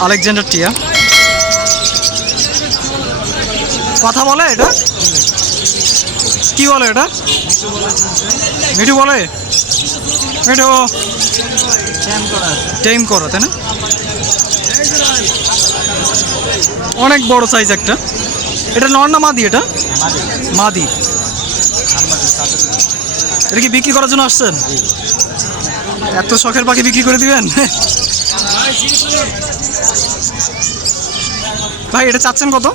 Alexander টিয়া। কথা বলে এটা? কি বলে এটা? মিঠু বলে? মিঠু। টাইম করো, তাই না? অনেক বড় সাইজ একটা। এটা নর না মাদি এটা? মাদি। এটা কি বিক্রি করার জন্য আসছেন? এত শখের পাখি বিক্রি করে দিবেন? ভাই এটা চাচ্ছেন কত?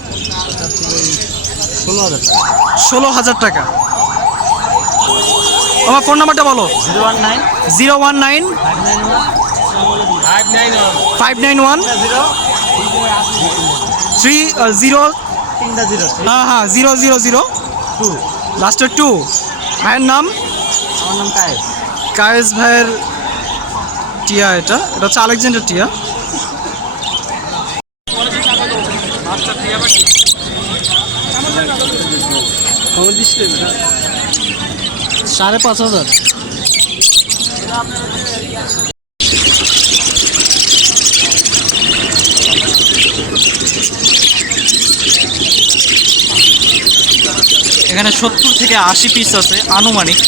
ষোলো হাজার টাকা। আমার ফোন নাম্বারটা বলো। Zero one nine. Zero one nine five nine one. Five nine one zero. Three zero হ্যাঁ হ্যাঁ জিরো জিরো জিরো। টু লাস্টের টু। ভাইয়ের নাম? আমার নাম কায়েস। কায়েস ভাইয়ের টিয়া এটা। এটা হচ্ছে আলেকজান্ডার টিয়া। সাড়ে পাঁচ হাজার। এখানে সত্তর থেকে আশি পিস আছে আনুমানিক।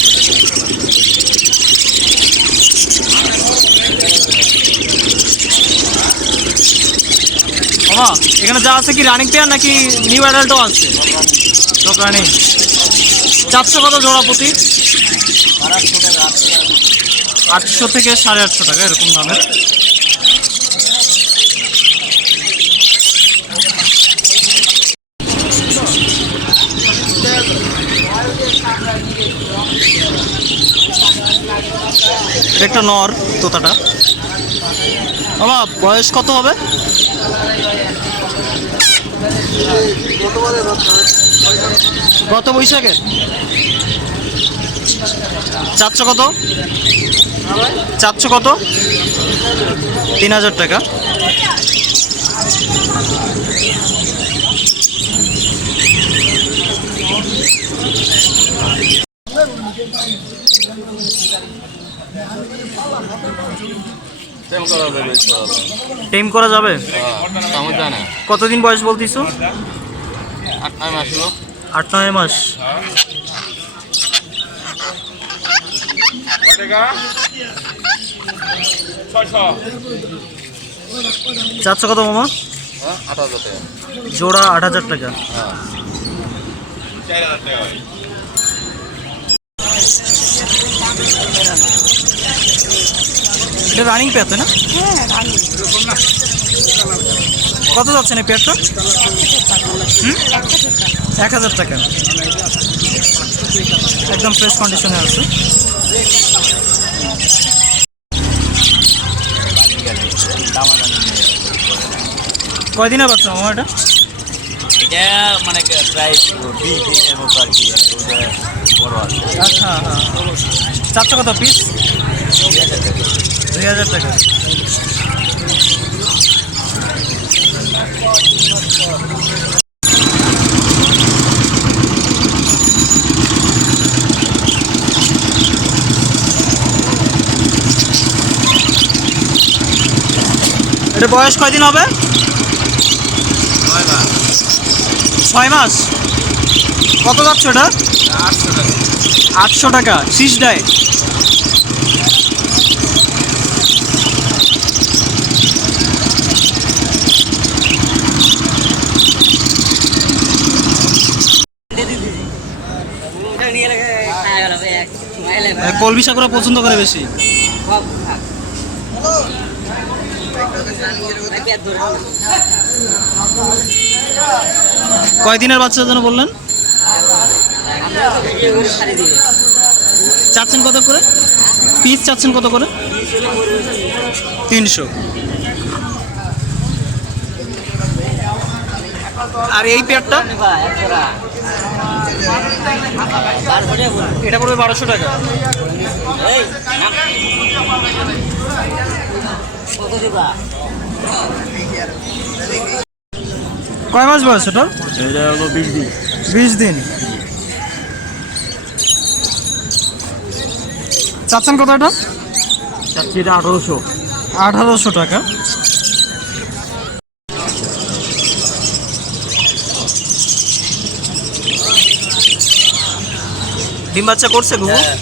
মামা এখানে যা আছে কি রানিং পেয়ার নাকি নিউ অ্যাডাল্টও আছে? রানিং চারশো কত জোড়া প্রতি? আটশো থেকে সাড়ে আটশো টাকা, এরকম দামের একটা নর, তোতাটা। বাবা বয়স কত হবে? গত বৈশাখের চারশো কত? চারশো কত? তিন হাজার টাকা। টেম করা যাবে আমার জানা। কতদিন বয়স বলতিছো? আট নয় মাস হলো। আট নয় মাস। চারশো কত মামা? হ্যাঁ আট হাজার টাকা। জোড়া আট হাজার টাকা। হ্যাঁ। এটা রানিং পেয়ার না? হ্যাঁ রানি কত যাচ্ছেন এই পেয়ারটা এক হাজার টাকা। একদম ফ্রেশ কন্ডিশনে আছে। কয়দিনের বাচ্চা মামা এটা? এটা মানে আর কি বড় হ্যাঁ চারশো কত পিস দুই হাজার টাকা। এটা বয়স কয়দিন হবে? ছয় মাস? কত যাচ্ছে ওটা আটশো টাকা। শীষ দেয়। মানে কলবি সাকুরা পছন্দ করে বেশি। কয়দিনের বাচ্চা যেন বললেন? চাচ্ছেন কত করে? পিস চাচ্ছেন কত করে? তিনশো। আর এই পেয়ারটা? এটা পড়বে বারোশো টাকা। কয় মাস বয়স এটা হলো বিশ দিন। বিশ দিন। চাচ্ছেন কত এটা? চাচ্ছি এটা আঠারোশো। আঠারোশো টাকা। ডিম বাচ্চা করছে গুগু হ্যাঁ।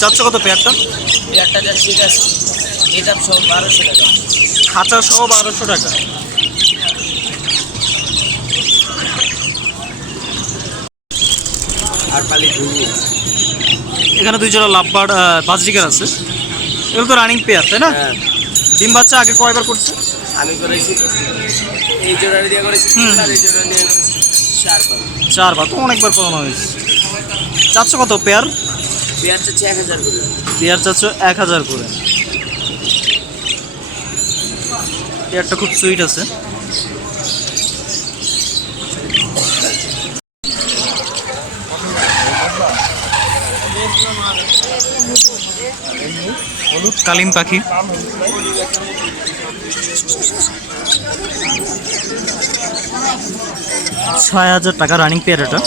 চাচ্ছ কত পেয়ারটা পেয়ারটা যাচ্ছে এটা সব বারোশো টাকা। খাঁচা সহ বারোশো টাকা। আর এখানে দুই জোড়া লাভবার বাজরিকার আছে। এগুলো তো রানিং পেয়ার তাই না? হ্যাঁ। ডিম বাচ্চা আগে কয়বার করছে? আমি করেছি। এই জোড়া দিয়ে করেছি। হুম। আর এই জোড়া দিয়ে করেছি চারবার। চারবার তো অনেকবার করানো হয়েছে। চারশো কত পেয়ার পেয়ারটা হচ্ছে এক হাজার করে। পেয়ার চারশো এক হাজার করে। পেয়ারটা খুব সুইট আছে। কালিম পাখি। ছয় হাজার টাকা রানিং পেয়ার এটা।